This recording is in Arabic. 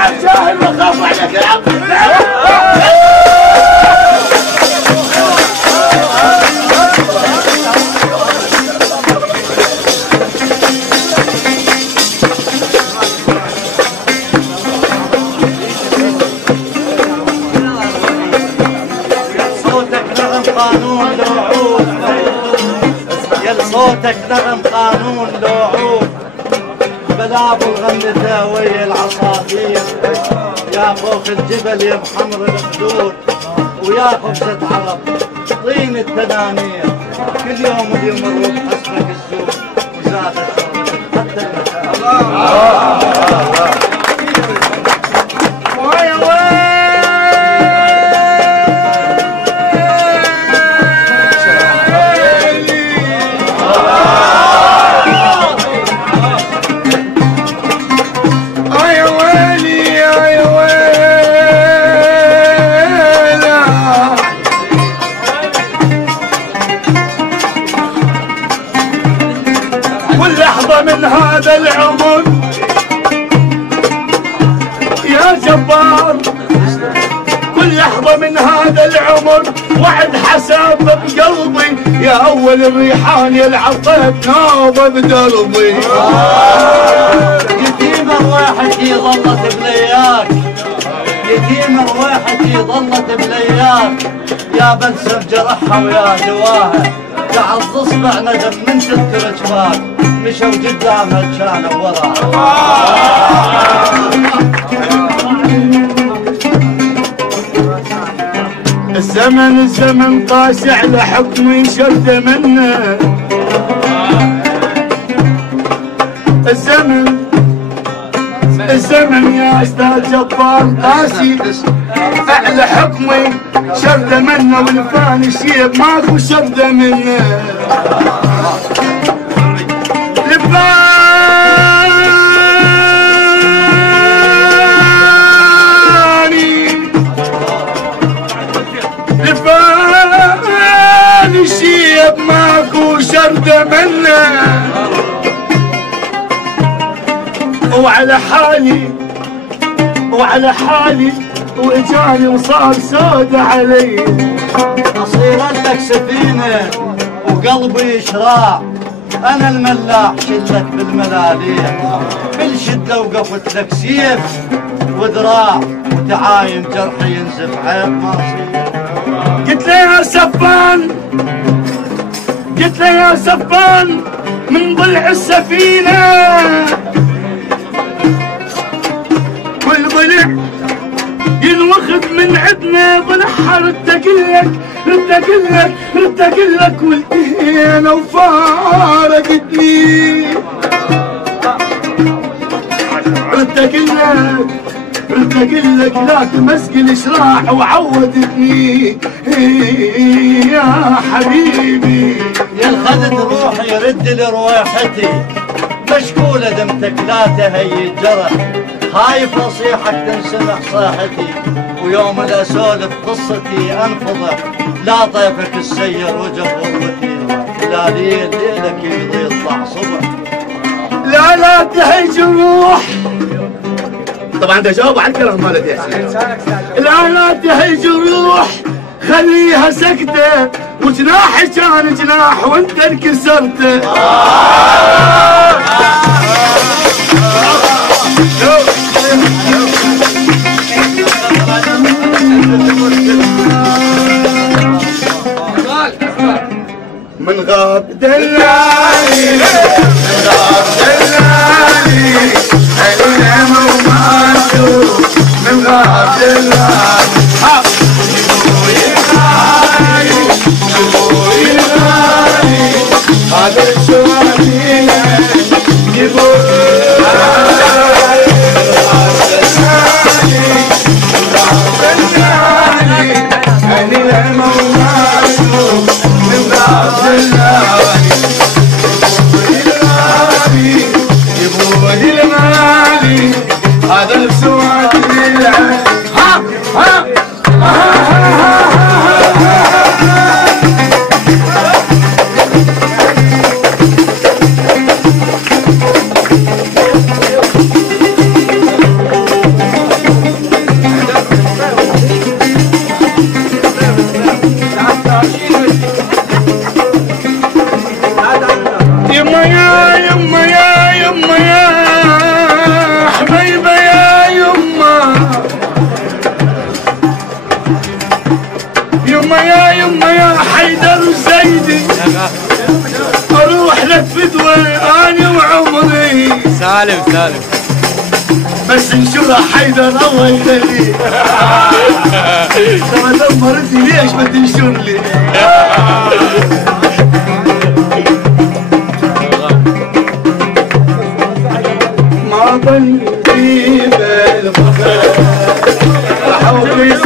العب جاهل وخاف عليك العب. قانون لو عود يا صوتك نغم قانون لو عود بلا ابو الغنة ويا العصافير يا فوق الجبل يا محمر الخدود ويا خبزة عرب طين التنانير كل يوم اللي يمر بحسبك السوق وزاد الشر حتى المساء. الله من هذا العمر يا جبار، كل لحظة من هذا العمر وعد حساب بقلبي يا أول الريحان يلعب طيب نوبة بدربي. يتيم رواحتي ظلت بلياك، يتيم رواحتي ظلت بلياك يا بلسم جرحها ويا دواها تعض اصبع ندم من تذكر جفاك مشوا قدامها كانوا وراها. الزمن قاسي على حكم شد منه، الزمن يا استاذ جبار قاسي على حكمي شرد منه والفاني شيب ماكو شرد منه. لفاني شيب ماكو شرد منه وعلى حالي واجاني وصار سود علي. اصير لك سفينه وقلبي شراع انا الملاح شلك بالملاليح بالشده وقفت لك سيف وذراع وتعاين جرحي ينزف عيب ما صير. قلت له يا سفان من ضلع السفينه والضلع ينوخذ من عدنا ضلعها رد اقلك والتهينا وفارقتني. رد اقلك لا تمسك الاشراح وعودتني يا حبيبي. يا الخدد روحي رد لرويحتي مشكولة دمتك لا تهيج جرح خايف اصيحك تنسمع صيحتي ويوم لا اسولف قصتي انفضح لا طيفك السير وجه غربتي لا ليل ليلك يقضي يطلع صبح. لا تهيج الروح. طبعا ده جاوب على الكلام مالت يا سيدي. لا تهيج الروح خليها سكتة وجناحي كان جناح وانت انكسرته. من غاب دلالي علينا وما نشوف من غاب دلالي هذا الشوالينا هذا السواد سالم بس انشرها حيدر الله يخليك. لما دمرتني ليش ما تنشر لي؟ ما ظل في بالفخر حوضي